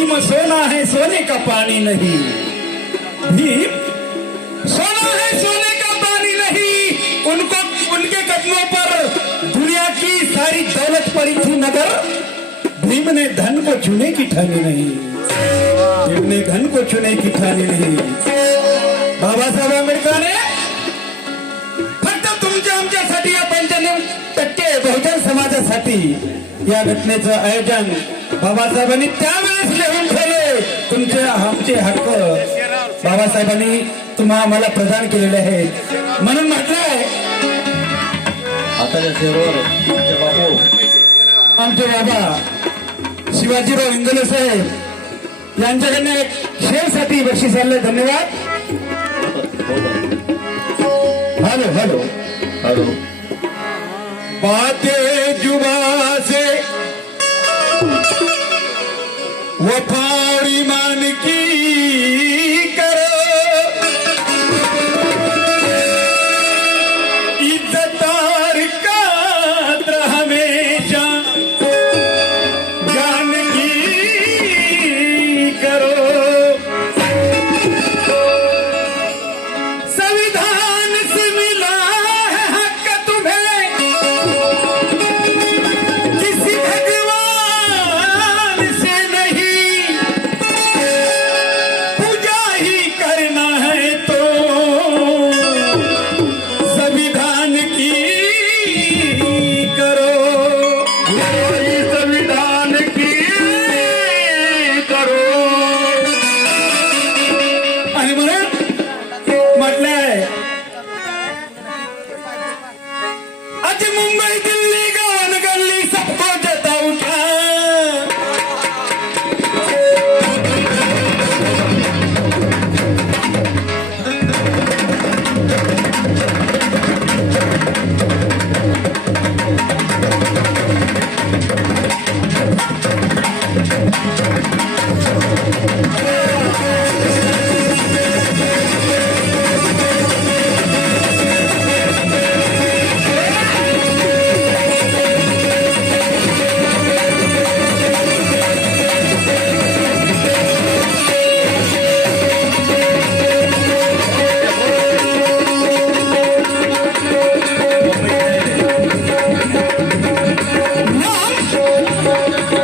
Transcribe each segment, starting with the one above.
भीम सोना है सोने का पानी नहीं, भीम सोना है सोने का पानी नहीं। उनको उनके कदमों पर दुनिया की सारी दौलत पड़ी थी, मगर भीम ने धन को छूने की ठानी नहीं, भीम ने धन को छूने की ठानी नहीं। बाबासाहेब आंबेडकरांनी फक्त तुमच्या आमच्यासाठी या 95% बहुजन समाजासाठी या घटनेचं आयोजन बाबासाहेबांनी त्यावेळेस लिहून ठेवले। तुमचे आमचे हक्क बाबासाहेबांनी तुम्हा आम्हाला प्रदान केलेले आहेत, म्हणून म्हटलंय आताच्या शेरोवर आमचे बाबा शिवाजीराव इंगोले साहेब यांच्याकडनं एक शेअरसाठी बक्षीस आले। धन्यवाद। Hello hello hello. बातें जुबा से वफारी मान की करो, इज्जतदार कद्र हमेशा जान की करो। संविधान से मिला है हक तुम्हें, किसी भगवान से नहीं। पूजा ही करना है तो संविधान की करो, संविधान की करो। आणि म्हणून म्हटलंय आज मुंबई दिल्ली गावन गल्ली सबको जताऊ क्या,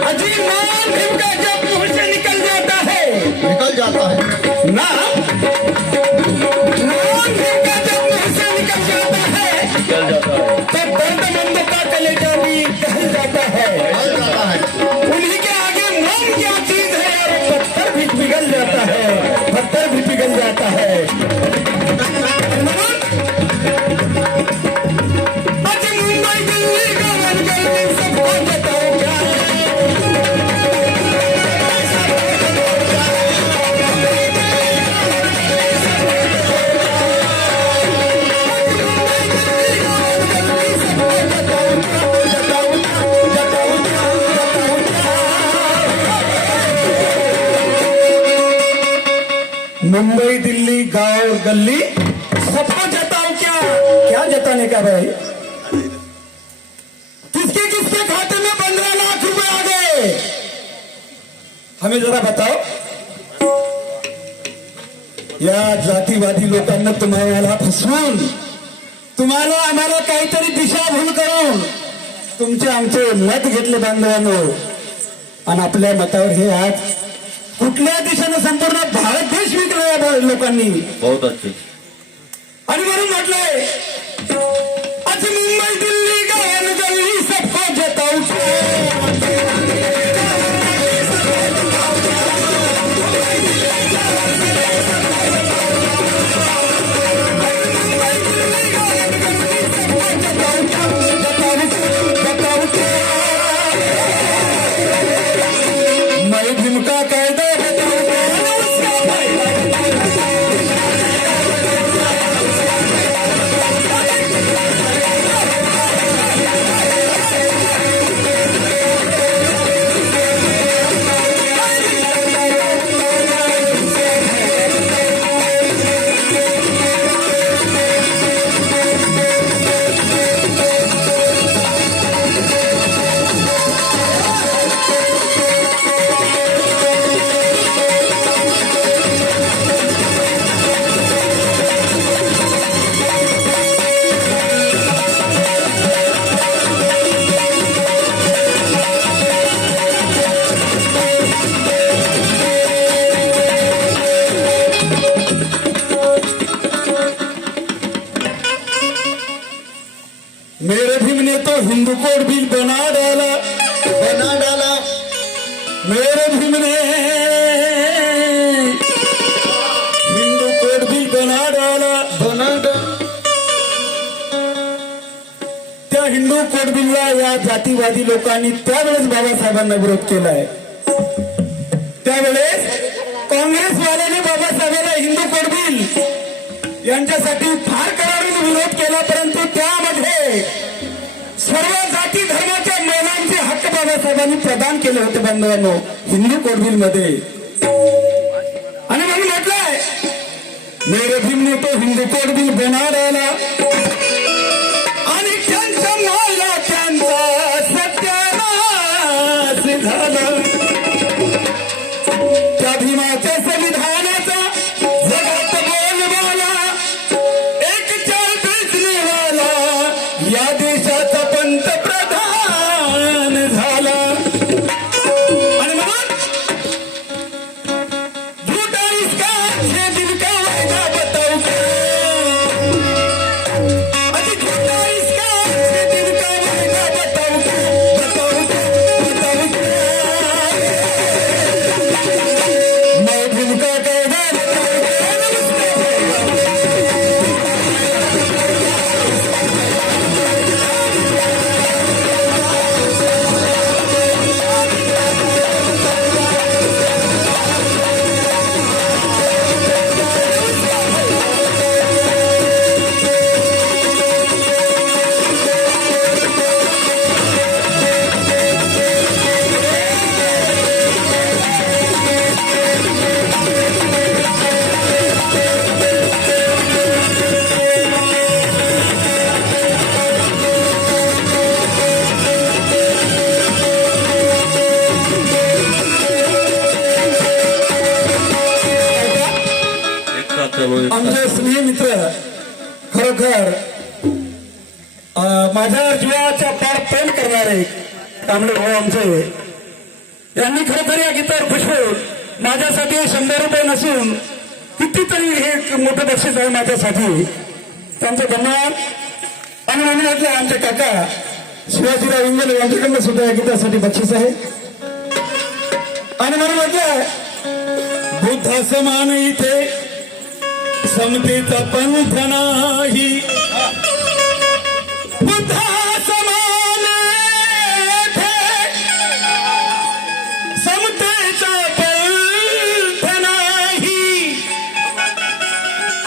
अजी नाम भीम का जब मुंह से निकल जाता है, निकल जाता है। नाम भीम का जब मुंह से निकल जाता है, निकल जाता है। तब दर्दमंदों का कलेजा भी टहल जाता है। निकल जाता है। उन्हीं के आगे नाम क्या चीज है, और पत्थर भी पिघल जाता है, पत्थर भी पिघल जाता है। आज मुंबई दिल्ली गावन गल्ली सबको बताओ क्या, मुंबई दिल्ली गांव गली सबको जताओ क्या, क्या जताने का भाई। किसके किसके खाते में 15 लाख रुपए आ गए, हमें जरा बताओ। या जातीवादी लोकांना तुम्हाला फसवून, तुम्हाला आम्हाला काहीतरी दिशाभूल करून तुमचे आमचे मत घेतले बांधवांनो, आणि आपल्या मतावर हे आज कुठल्या दिशेने संपूर्ण भारत देश विकला या लोकांनी। बहुत अच्छे। आणि म्हणून म्हटलंय आज मुंबई दिल्ली गावन गल्ली सबको जताऊ मैं भीम का कायदा हिंदू कोड बिल बना डाला मेरे भीम ने हिंदू कोड बिल बना डाला त्या हिंदू कोड बिलला या जातीवादी लोकांनी त्यावेळेस बाबासाहेबांना विरोध केलाय. त्यावेळेस काँग्रेसवाल्यांनी बाबासाहेबांना हिंदू कोड बिल यांच्यासाठी फार कराडून विरोध केला, परंतु त्यामध्ये सर्व जाती धर्माच्या महिलांचे हक्क बाबासाहेबांनी प्रदान केले होते बांधवांनो हिंदू कोड बिल मध्ये. आणि म्हणून म्हटलंय मेरे भीमने तो हिंदू कोड बिल बना डाला आणि त्यांच्या मायला त्यांचा सत्यानाश झाला. त्या भीमाच्या संविधानाचा जगात बोलबाला एक चाल बेचणेवाला या देशाचा पंतप्रधान झाला. आणि म्हणून झूठा इसका है दिल का वायदा बताओ क्या, अजी झूठा इसका है दिल का वायदा बताओ क्या, बताओ क्या, बताओ क्या. मैं दिल का कहना आमचे स्नेह मित्र खरोखर माझ्या जीवाच्या पार प्रेम करणारे कांबळे भाऊ आमचे यांनी खरोखर या गीतावर खुश होऊन माझ्यासाठी 100 रुपये नसून कितीतरी हे एक मोठं बक्षीस आहे माझ्यासाठी. त्यांचे धन्यवाद. आणि म्हणून म्हटलं आमचे काका शिवाजीराव इंगले यांच्याकडनं सुद्धा या गीतासाठी बक्षीस आहे. आणि म्हणून म्हटलं बुद्धा समान इथे समतेचा पंथ नाही, बुद्धा समान इथे समतेचा पंथ नाही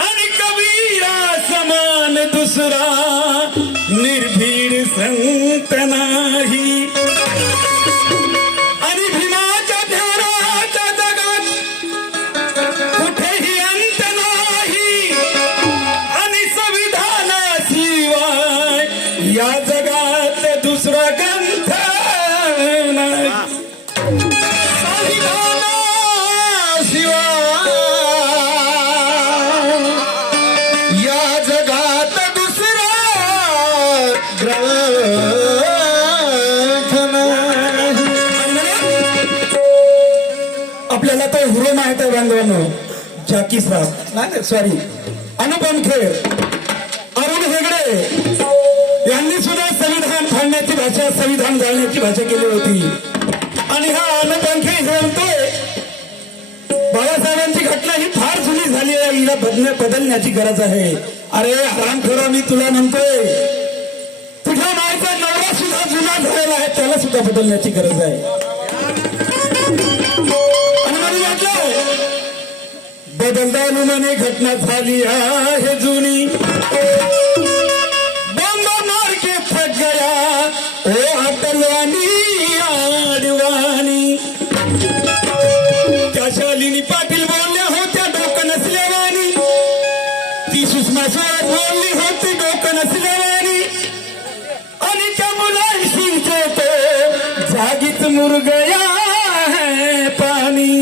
आणि कबीरा समान दुसरा निर्भीड संत नाही. आणि भीमाच्या ध्यानाच्या जगात कुठेही अंत नाही आणि संविधानाशिवाय या जगात दुसरा ग्रंथ नाही. संविधानाशिवाय या जगात दुसरा ग्रंथ नाही. आपल्याला तो हिरो माहित आहे बांधवांनो, जॅकी श्रॉफ नाही सॉरी अनुपम खेर, अरुण हेगडे यांनी सुद्धा संविधान फाडण्याची भाषा, संविधान जाळण्याची भाषा केली होती. आणि हा अनुपम खेर म्हणतोय बाळासाहेबांची घटना ही फार जुनी झाली आहे, हिला बदलण्याची गरज आहे. अरे हरामखोरा मी तुला म्हणतोय, तुझ्या मायचा नवरा सुद्धा जुना झालेला आहे, त्याला सुद्धा बदलण्याची गरज आहे. बदलदानु मने घटना झाली आहे जुनी, बंबा मार के थक गया ओ अटलवानी आडवाणी. त्या शालिनी पाटील बोलल्या होत्या डोकं नसल्यावानी, ती सुषमा स्वराज बोलली होती डोकं नसल्यावानी. आणि त्या मुलांशींचे तो जागीच मुरगया है पाणी.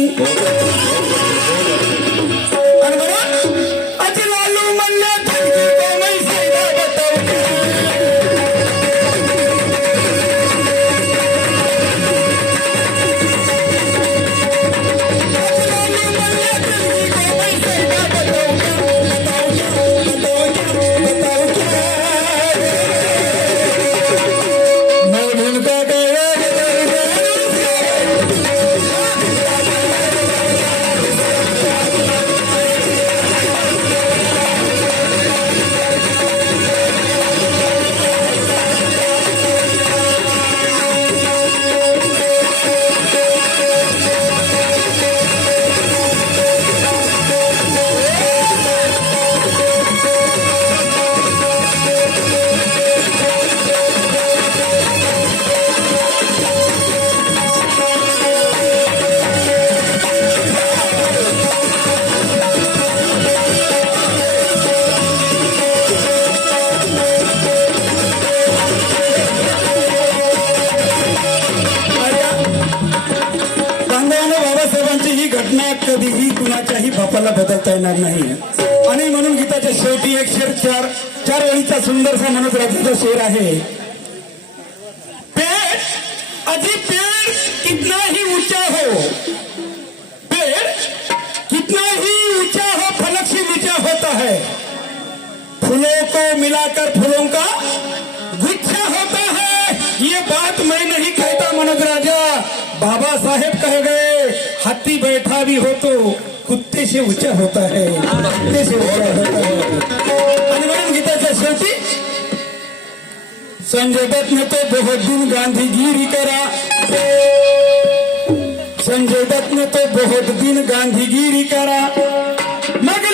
घटना कधीही कुणाच्याही बापाला बदलता येणार नाही. आणि म्हणून गीताच्या शेवटी एक शेर चार ओळीचा सुंदरसा मनोज राजाचा शेर आहे. पेड़ अजी पेड़ कितना ही ऊंचा हो, पेड़ कितना ही ऊंचा हो फलक से नीचा होता है, फूलों को मिलाकर फूलों का गुच्छा होता है. ये बात मैं नहीं कहता मनोज राजा, बाबा साहेब कह गए हाथी बैठा भी हो तो कुत्ते से ऊंचा होता है, कुत्ते से ऊंचा होता है. आणि म्हणून गीताच्या शेवटी संजय दत्त ने तो बहुत दिन गांधीगिरी करा, संजय दत्त ने तो बहुत दिन गांधीगिरी करा, मग